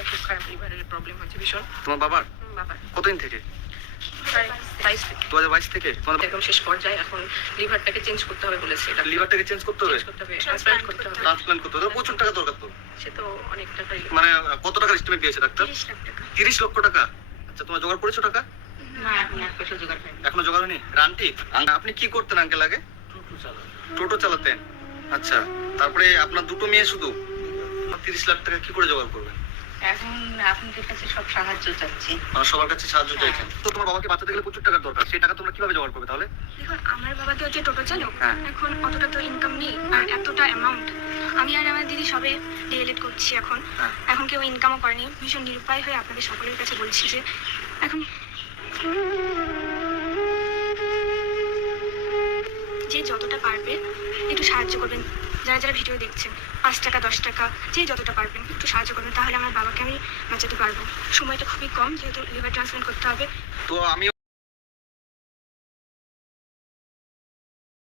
লিভারটা খুব খারাপ, লিভারের প্রবলেম হচ্ছে ভীষণ। তোমার বাবার বাবার কতদিন থেকে? প্রায় 22 থেকে। 2022 থেকে তোমার এখন শেষ পর্যায়ে, এখন লিভারটাকে চেঞ্জ করতে হবে বলেছে। এটা লিভারটাকে চেঞ্জ করতে হবে, ট্রান্সপ্লান্ট করতে হবে। ট্রান্সপ্লান্ট করতে হবে, তো প্রচুর টাকা দরকার তো। সে তো অনেক টাকাই। মানে কত টাকার এস্টিমেট দিয়েছে ডাক্তার? 30 লাখ টাকা। 30 লক্ষ টাকা। আচ্ছা, তোমার জোগাড় করেছো টাকা? না, এখন এক পয়সা জোগাড় হয়নি। এখনো জোগাড় হয়নি। আন্টি, আপনি কি করতেন আঙ্কেল আগে? টোটো চালাতেন। আচ্ছা, তারপরে আপনার দুটো মেয়ে শুধু, 30 লাখ টাকা কি করে জোগাড় করবেন? এখন আপনাদের কাছে সব সাহায্য চাচ্ছি। মানে সবার কাছে সাহায্য চাইছেন। তো তোমার বাবাকে বাঁচাতে গেলে প্রচুর টাকার দরকার, সেই টাকা তোমরা কিভাবে জোগাড় করবে তাহলে? দেখুন, আমার বাবা তো হচ্ছে টোটো চালক। হ্যাঁ। এখন অতটা তো ইনকাম নেই, আর এতটা অ্যামাউন্ট আমি আর আমার দিদি সবে ডিএলএড করছি এখন। হ্যাঁ। এখন কেউ ইনকামও করেনি, ভীষণ নিরুপায় হয়ে আপনাদের সকলের কাছে বলছি যে এখন যে যতটা পারবে একটু সাহায্য করবেন। যারা যারা ভিডিও দেখছেন, 5 টাকা 10 টাকা যে যতটা পারবেন একটু সাহায্য করবেন, তাহলে আমার বাবাকে আমি বাঁচাতে পারবো। সময়টা খুবই কম, যেহেতু লিভার ট্রান্সপ্লান্ট করতে হবে। তো আমি